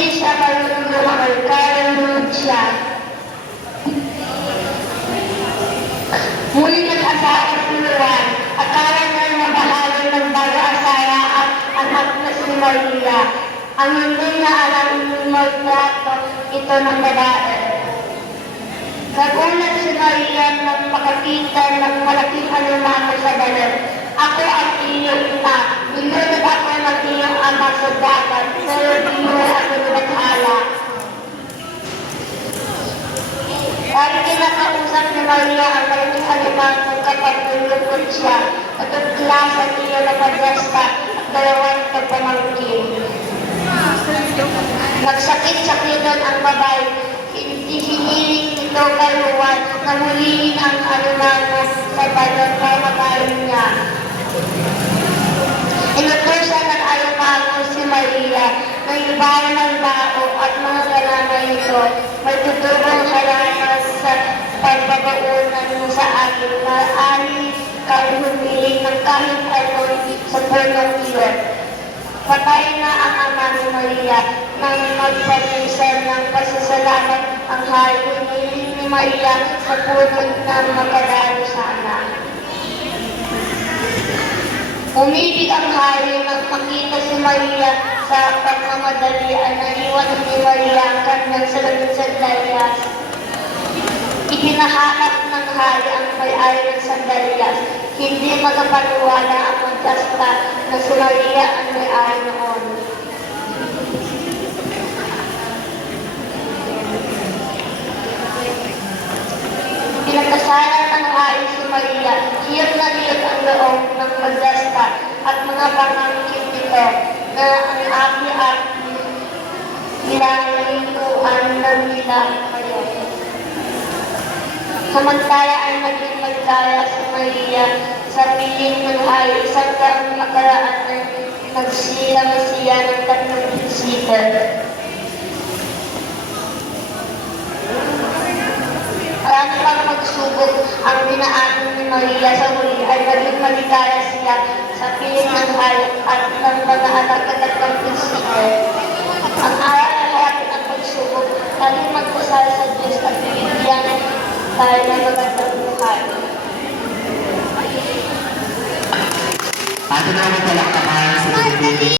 hindi siya marunong lumakad, kaya lunod siya. Muli nag-asawa si Juan. Akala niya na bahagi ng baga-asaya at anak na si Maria. Ang hindi na alam ni Maria ito ng babae. Nagulat si Maria nang makakita ng malaking alimango sa dagat. Ako ang iyong ina. Nilunod ako ng iyong ama sa dagat, pero di mo ako naghala. Dahil kinakausap ni Maria ang malaking alimango kapag nilunod siya, katutlasan niya na madrasta at dalawang pagpamangkin. Nagsakit-sakitan ang babae. Hiniling nito kay Juan na huliin ang alimango sa balon para makain niya. Inutusan ng alimango si Maria na ibayan ng bao at mga salamat nito. May tutulong salamat sa pagbabaunan mo sa akin na ani kang humiling ng kahit ano sa punong iyon. Patay na ang ama ni Maria nang magpalisan ng pasasalamat ang hari. Hiniling ni Maria sa puno na makadalo sana. Umibig ang hari nang makita si Maria sa pagmamadalian na iwan ni Maria ang kanyang salamin sa sandalias. Ikinahanap ng hari ang may-ari ng sandalias. Hindi magpaniwala ang madrasta na si Maria ang may-ari noon. Pinagkasalan ng hari si Maria, hiyag na hiyag ang loob ng madrasta at mga pangangkin nito na ang aki-aki nilalikuan ng nila kayo. Samantala ay naging magkaya si Maria sa piling ng hari, isang taong nakaraan na nagsilang siya ng 3 bisita. Marami pang magsubok ang dinaanan ni Maria sa huli ay naging maligaya siya sa piling ng hari at ng mga anak at 3 bisita. Ang aral na lahat ng pagsubok, laging magdasal sa Diyos at bibigyan tayo ng magandang buhay. Atin naman palakpakan sa